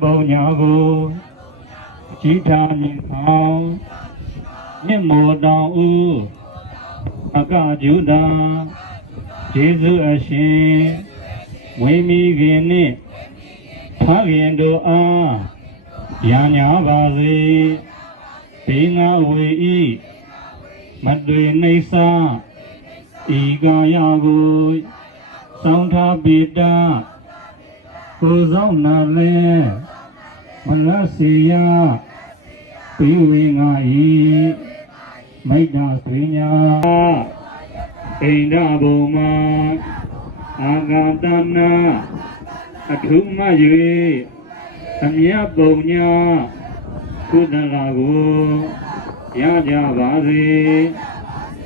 ပုံညာကိုကြည်ထာမြင်အောင်မြင့်မောတောင်ဦးအကကျူတာယေရှုအရှင်ဝိမိခင်နှင့်ဖခင်တို့အားရန်ညာပါစေဘေးငါဝေဤမတွေ့နေစာဤကာယကိုစောင်းထားပိတာ ကိုယ်ဆောင်နာလဲမလစီယပြီးဝေငါဤမိတ္တာဆွေညာအိန္ဒဘုံမှာအာဂတနာအထုမ၍အမြတ်ပုံညာကုသလာကိုရကြပါစေ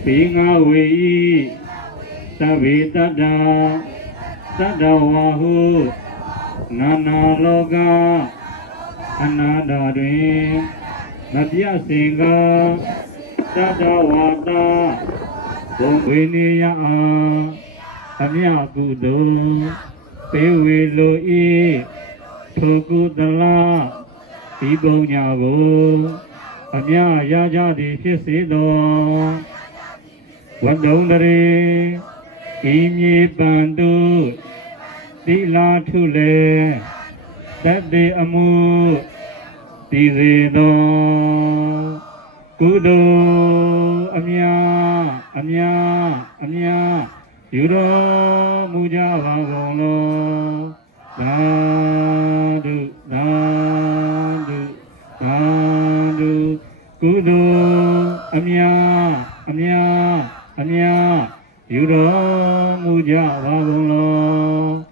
ပြီးငါဝေဤသဗ္ဗေတတ္တာသတ္တဝါဟု နာနာလောကအနာတာတွင်မပြတ်စင်ကတတဝါတာဘုံဝေနေယအားအမြကုသိုလ်ပေဝေလိုဤထိုကုသလဒီပုံညာကိုအမြရကြသည်ဖြစ်စေသောဝတ္တုံတရေဤမြေပန်တု သီလာထုလေတတ်တေအမှုတည်စေသောကုသိုလ်အမြအမြအမြယူတော်မူကြပါကုန်လောသာဓုသာဓုသာဓုကုသိုလ်အမြအမြအမြယူတော်မူကြပါကုန်လော